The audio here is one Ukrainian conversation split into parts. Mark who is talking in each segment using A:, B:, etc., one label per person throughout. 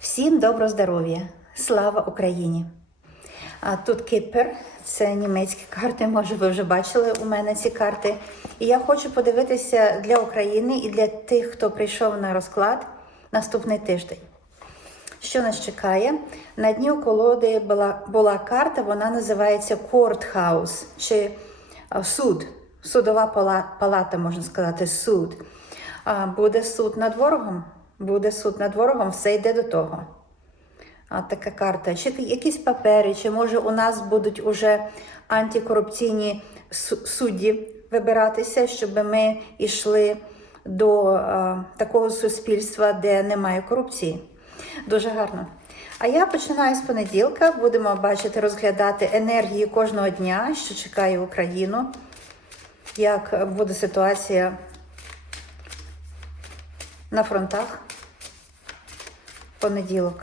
A: Всім добро здоров'я! Слава Україні! А тут Кіпер, це німецькі карти. Може, ви вже бачили у мене ці карти. І я хочу подивитися для України і для тих, хто прийшов на розклад наступний тиждень. Що нас чекає? На дні у колоди була, була карта, вона називається Courthouse, чи суд, судова палата, можна сказати, суд. Буде суд над ворогом. Буде суд над ворогом, все йде до того. А, така карта. Чи якісь папери, чи може у нас будуть уже антикорупційні судді вибиратися, щоб ми йшли до а, такого суспільства, де немає корупції. Дуже гарно. А я починаю з понеділка. Будемо бачити, розглядати енергії кожного дня, що чекає Україну, як буде ситуація на фронтах. Понеділок.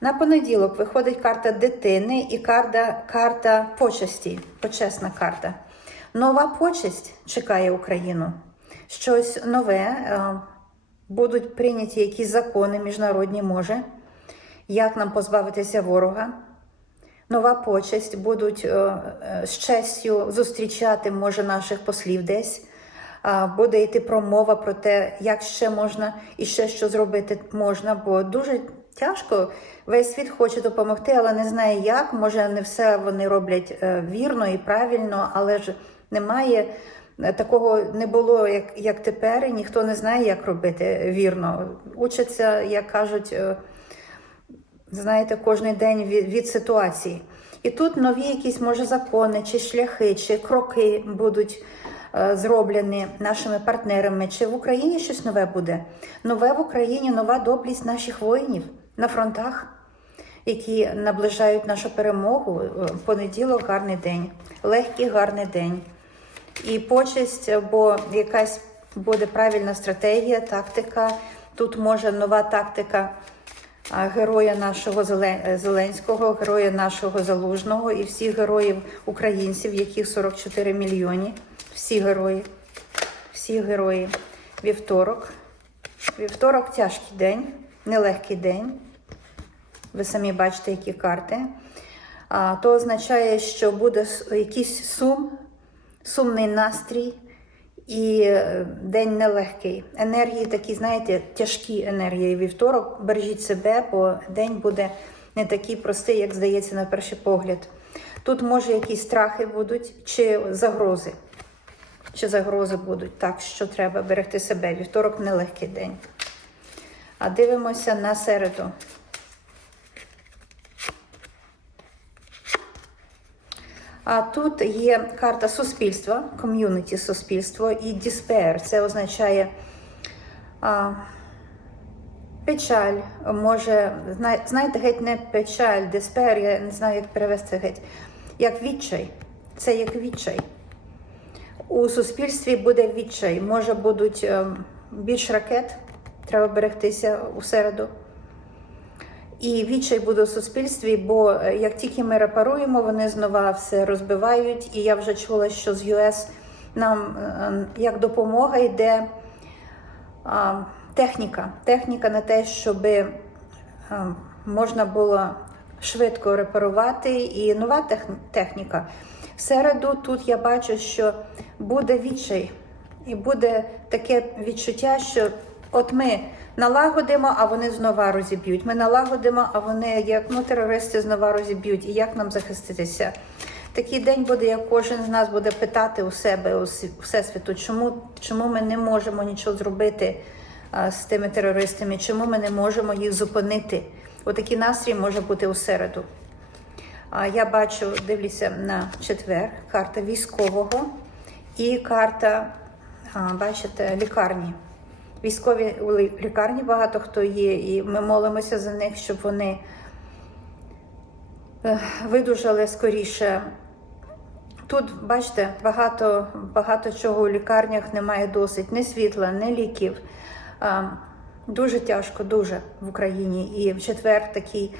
A: На понеділок виходить карта дитини і карта, карта почесті, почесна карта. Нова почесть чекає Україну. Щось нове. е, Будуть прийняті якісь закони міжнародні, може, як нам позбавитися ворога. Нова почесть будуть е, е, з честю зустрічати, може, наших послів десь. Буде йти промова про те, як ще можна і ще що зробити можна, бо дуже тяжко. Весь світ хоче допомогти, але не знає як. Може, не все вони роблять е, вірно і правильно, але ж немає е, такого не було, як, як тепер, і ніхто не знає, як робити вірно. Учаться, як кажуть, е, знаєте, кожен день від, від ситуації. І тут нові якісь, може, закони, чи шляхи, чи кроки будуть зроблені нашими партнерами. Чи в Україні щось нове буде? Нове в Україні, нова доблість наших воїнів на фронтах, які наближають нашу перемогу. Е, Понеділок гарний день, легкий гарний день. І почесть, бо якась буде правильна стратегія, тактика. Тут може нова тактика героя нашого Зеленського, героя нашого Залужного і всіх героїв українців, яких 44 мільйони. Всі герої, всі герої. Вівторок. Вівторок тяжкий день, нелегкий день. Ви самі бачите, які карти. А, то означає, що буде якийсь сум, сумний настрій і е, день нелегкий. Енергії такі, знаєте, тяжкі енергії. Вівторок бережіть себе, бо день буде не такий простий, як здається на перший погляд. Тут може якісь страхи будуть чи загрози. Чи загрози будуть. Так, що треба берегти себе. Вівторок нелегкий день. А дивимося на середу. А тут є карта суспільства, ком'юніті суспільство і despair. Це означає а, печаль. Може, знаєте, геть не печаль, despair, я не знаю, як перевести геть. Як відчай. Це як відчай. У суспільстві буде відчай. Може, будуть ем, більш ракет, треба берегтися у середу. І відчай буде у суспільстві, бо е, як тільки ми репаруємо, вони знову все розбивають. І я вже чула, що з ЮС нам е, як допомога йде техніка. Техніка на те, щоб е, можна було швидко репарувати, і нова тех- техніка. В середу тут я бачу, що буде відчай, і буде таке відчуття, що от ми налагодимо, а вони знову розіб'ють. Ми налагодимо, а вони, як ну, терористи, знову розіб'ють. І як нам захиститися? Такий день буде, як кожен з нас буде питати у себе, у всесвіту, чому, чому ми не можемо нічого зробити а, з тими терористами, чому ми не можемо їх зупинити. Отакий настрій може бути у середу. А я бачу, дивлюся на четвер, карта військового і карта, бачите, лікарні. Військові у лікарні багато хто є, і ми молимося за них, щоб вони е, видужали скоріше. Тут, бачите, багато, багато чого у лікарнях немає досить, ні світла, ні ліків. Дуже тяжко, дуже в Україні. І в четвер такий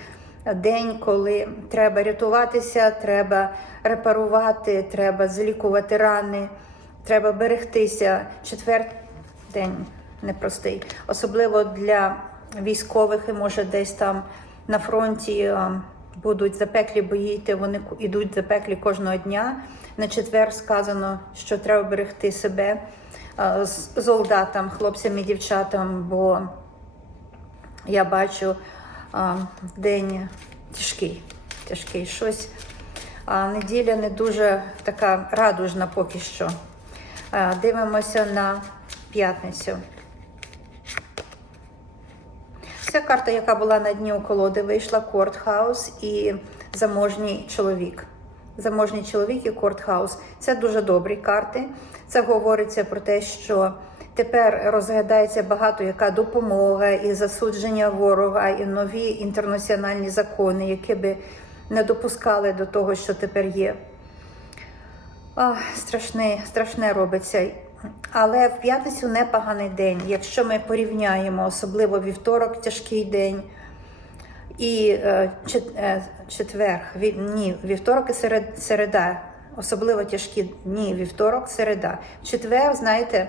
A: день, коли треба рятуватися, треба репарувати, треба залікувати рани, треба берегтися. Четвер день непростий. Особливо для військових і може десь там на фронті е, будуть запеклі бої, вони йдуть запеклі кожного дня. На четвер сказано, що треба берегти себе е, з- солдатам, хлопцям і дівчатам, бо я бачу день тяжкий. Тяжкий щось. А неділя не дуже така радужна поки що. Дивимося на п'ятницю. Ця карта, яка була на дні у колоди, вийшла Кортхаус і заможній чоловік. Заможній чоловік і Кортхаус. Це дуже добрі карти. Це говориться про те, що тепер розглядається багато яка допомога і засудження ворога, і нові інтернаціональні закони, які би не допускали до того, що тепер є. Ах, страшне, страшне робиться. Але в п'ятницю непоганий день. Якщо ми порівняємо, особливо вівторок тяжкий день. І е, е, четвер, ві- ні, вівторок і серед, середа, особливо тяжкі дні, вівторок, середа. Четвер, знаєте,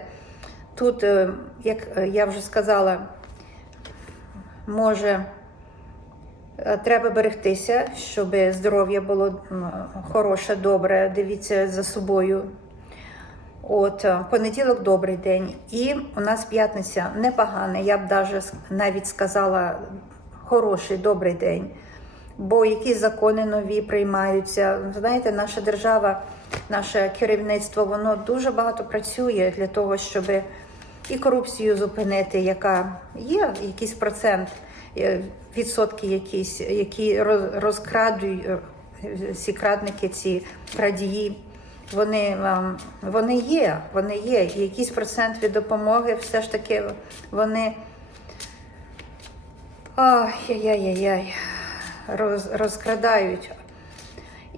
A: тут, е, як е, я вже сказала, може е, треба берегтися, щоб здоров'я було хороше, добре. Дивіться за собою. От понеділок добрий день, і у нас п'ятниця непоганий. Я б навіть сказала хороший, добрий день. Бо якісь закони нові приймаються. Знаєте, наша держава, наше керівництво, воно дуже багато працює для того, щоб і корупцію зупинити, яка є якийсь процент, е, відсотки якісь, які роз- розкрадують е, ці крадники, ці крадії. Вони, ем, вони є, вони є. І якийсь процент від допомоги все ж таки вони. Ай-яй-яй-яй, роз, розкрадають.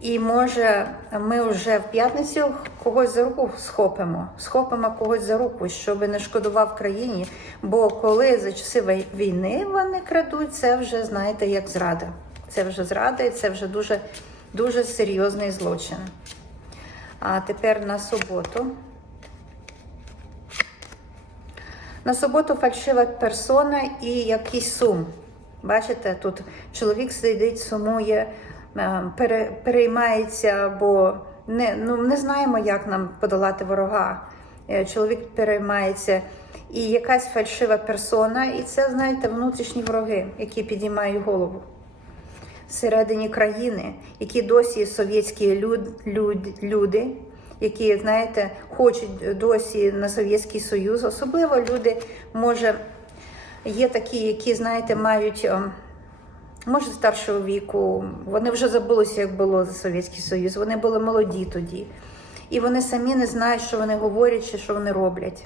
A: І може ми вже в п'ятницю когось за руку схопимо, схопимо когось за руку, щоб не шкодував країні. Бо коли за часи війни вони крадуть, це вже знаєте як зрада. Це вже зрада, і це вже дуже, дуже серйозний злочин. А тепер на суботу. На суботу фальшива персона і якийсь сум. Бачите, тут чоловік сидить, сумує, переймається, бо не, ну, не знаємо, як нам подолати ворога. Е, Чоловік переймається. І якась фальшива персона, і це, знаєте, внутрішні вороги, які підіймають голову всередині країни, які досі совєтські люд, люд, люди, які, знаєте, хочуть досі на Совєтський Союз. Особливо люди, може, є такі, які, знаєте, мають. Може, старшого віку, вони вже забулися, як було за Совєтський Союз. Вони були молоді тоді. І вони самі не знають, що вони говорять чи що вони роблять.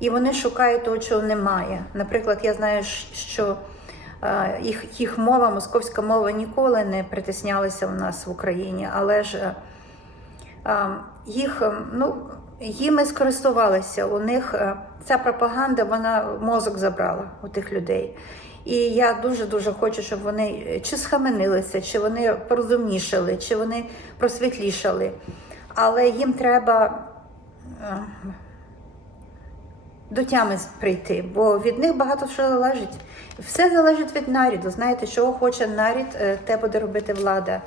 A: І вони шукають того, чого немає. Наприклад, я знаю, що е, їх, їх мова, московська мова ніколи не притиснялася у нас в Україні, але ж е, е, їх, ну, їми скористувалися. У них ця пропаганда, вона мозок забрала у тих людей. І я дуже-дуже хочу, щоб вони е, чи схаменилися, чи вони порозумнішали, чи вони просвітлішали. Але їм треба е, до тями прийти, бо від них багато що залежить. Все залежить від наряду. Знаєте, чого хоче нарід, е, те буде робити влада.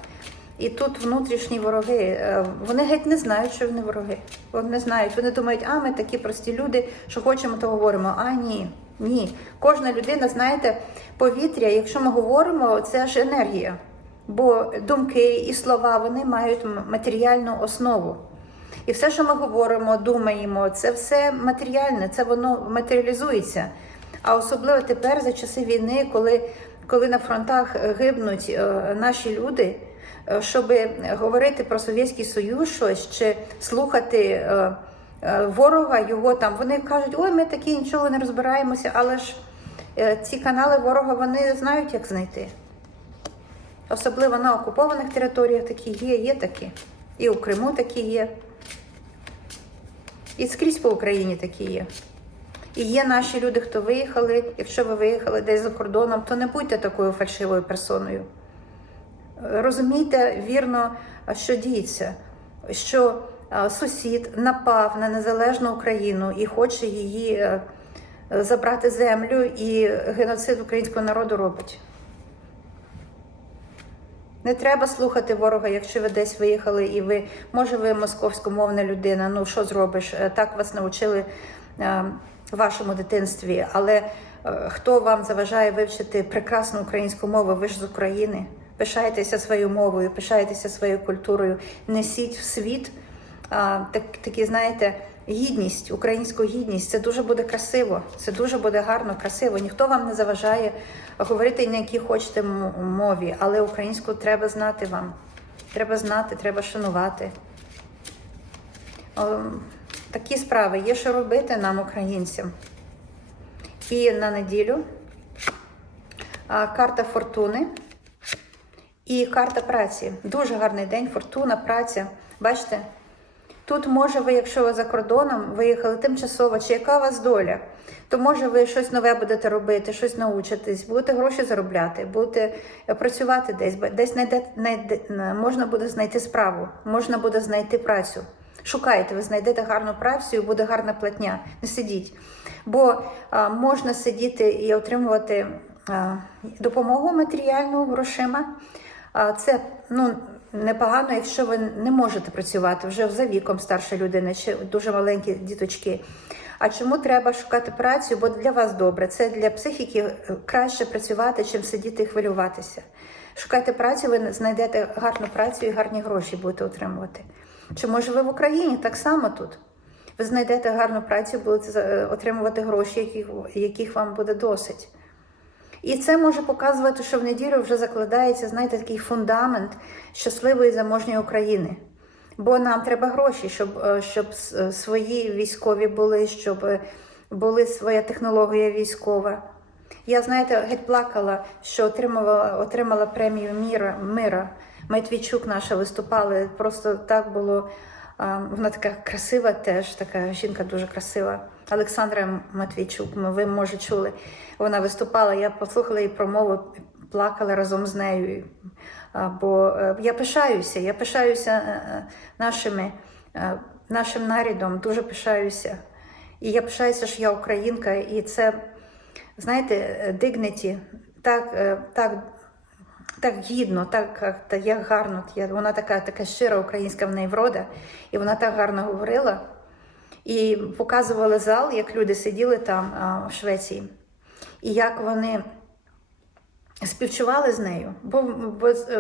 A: І тут внутрішні вороги, вони геть не знають, що вони вороги. Вони знають. Вони думають, а ми такі прості люди, що хочемо, то говоримо. А ні, ні. Кожна людина, знаєте, повітря, якщо ми говоримо, це ж енергія. Бо думки і слова вони мають матеріальну основу. І все, що ми говоримо, думаємо, це все матеріальне, це воно матеріалізується. А особливо тепер за часи війни, коли, коли на фронтах гибнуть е, наші люди, е, щоб говорити про Совєтський Союз щось чи слухати е, ворога його там, вони кажуть, ой, ми такі нічого не розбираємося, але ж е, ці канали ворога вони знають, як знайти. Особливо на окупованих територіях такі є, є такі. І у Криму такі є. І скрізь по Україні такі є. І є наші люди, хто виїхали. Якщо ви виїхали десь за кордоном, то не будьте такою фальшивою персоною. Розумійте вірно, що діється, що сусід напав на незалежну Україну і хоче її е, е, забрати землю і геноцид українського народу робить. Не треба слухати ворога, якщо ви десь виїхали, і ви, може, ви московськомовна людина, ну що зробиш? Е, Так вас навчили е, в вашому дитинстві. Але е, хто вам заважає вивчити прекрасну українську мову? Ви ж з України. Пишайтеся своєю мовою, пишайтеся своєю культурою, несіть в світ так, такі, знаєте, гідність, українську гідність. Це дуже буде красиво, це дуже буде гарно, красиво. Ніхто вам не заважає говорити на якій хочете мові, але українську треба знати вам. Треба знати, треба шанувати. Такі справи є, що робити нам, українцям. І на неділю карта фортуни і карта праці. Дуже гарний день, фортуна, праця. Бачите? Тут, може, ви, якщо ви за кордоном виїхали тимчасово, чи яка у вас доля, то може ви щось нове будете робити, щось научитесь, будете гроші заробляти, будете е, працювати десь, десь знайде, знайде, можна буде знайти справу, можна буде знайти працю. Шукайте, ви знайдете гарну працю і буде гарна платня. Не сидіть. Бо а, можна сидіти і отримувати а, допомогу матеріальну грошима. А, це ну, непогано, якщо ви не можете працювати вже за віком старша людина чи дуже маленькі діточки. А чому треба шукати працю? Бо для вас добре. Це для психіки краще працювати, чим сидіти і хвилюватися. Шукайте працю, ви знайдете гарну працю і гарні гроші будете отримувати. Чи може ви в Україні так само тут? Ви знайдете гарну працю, будете е, отримувати гроші, яких, яких вам буде досить. І це може показувати, що в неділю вже закладається, знаєте, такий фундамент щасливої заможньої України. Бо нам треба гроші, щоб, е, щоб свої військові були, щоб е, були своя технологія військова. Я, знаєте, геть плакала, що отримала, отримала премію міра, мира. Медведчук наша виступала. Просто так було. Вона така красива теж, така жінка дуже красива. Олександра Матвійчук, ви може чули. Вона виступала, я послухала її промову, плакала разом з нею. Бо е, я пишаюся, я пишаюся е, е, нашими, нашим нарідом, дуже пишаюся. І я пишаюся, що я українка, і це, знаєте, dignity, так, так, так гідно, так, та як гарно. Вона така, така щира українська в неї врода, і вона так гарно говорила. І показували зал, як люди сиділи там а, в Швеції, і як вони співчували з нею. Бо, бо е,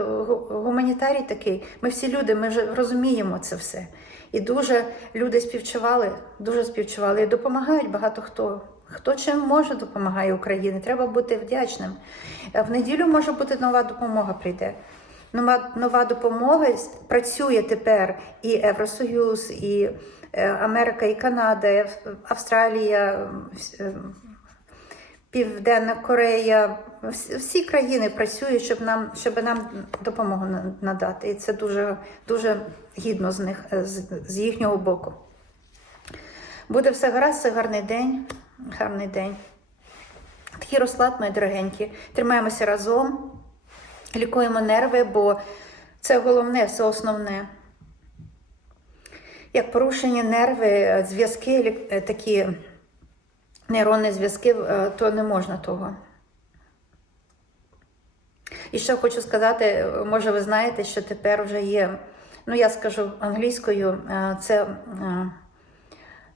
A: гуманітарій такий, ми всі люди, ми вже розуміємо це все. І дуже люди співчували, дуже співчували і допомагають багато хто. Хто чим може допомагає Україні, треба бути вдячним. Е, В неділю може бути нова допомога прийде. Нова, нова допомога працює тепер і Євросоюз, і е, Америка, і Канада, Австралія, е, Південна Корея. Всі, країни працюють, щоб нам, щоб нам допомогу надати. І це дуже, дуже гідно з них, з, з їхнього боку. Буде все гаразд, це гарний день. Гарний день. Такий розклад, мої дорогенькі. Тримаємося разом, лікуємо нерви, бо це головне, це основне. Як порушені нерви, зв'язки, е, такі нейронні зв'язки, е, то не можна того. І ще хочу сказати, може, ви знаєте, що тепер вже є, ну я скажу англійською, е, це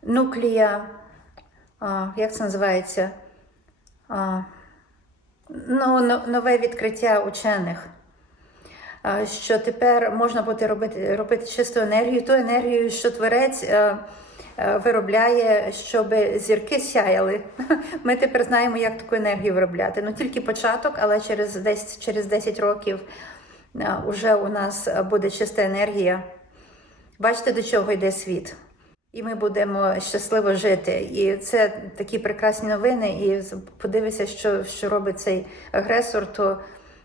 A: нуклія, а, як це називається? А, ну, нове відкриття учених. А, Що тепер можна буде робити, робити чисту енергію, ту енергію, що творець е, е, виробляє, щоб зірки сяяли. Ми тепер знаємо, як таку енергію виробляти. Ну тільки початок, але через десь через 10 років е, уже у нас буде чиста енергія. Бачите, до чого йде світ. І ми будемо щасливо жити. І це такі прекрасні новини. І подивися, що, що робить цей агресор, то,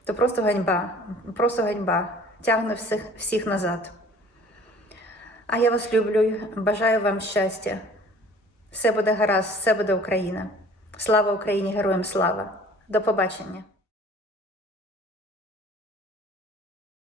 A: то просто ганьба. Просто ганьба. Тягне всіх, всіх назад. А я вас люблю, бажаю вам щастя. Все буде гаразд, все буде Україна. Слава Україні, героям слава! До побачення!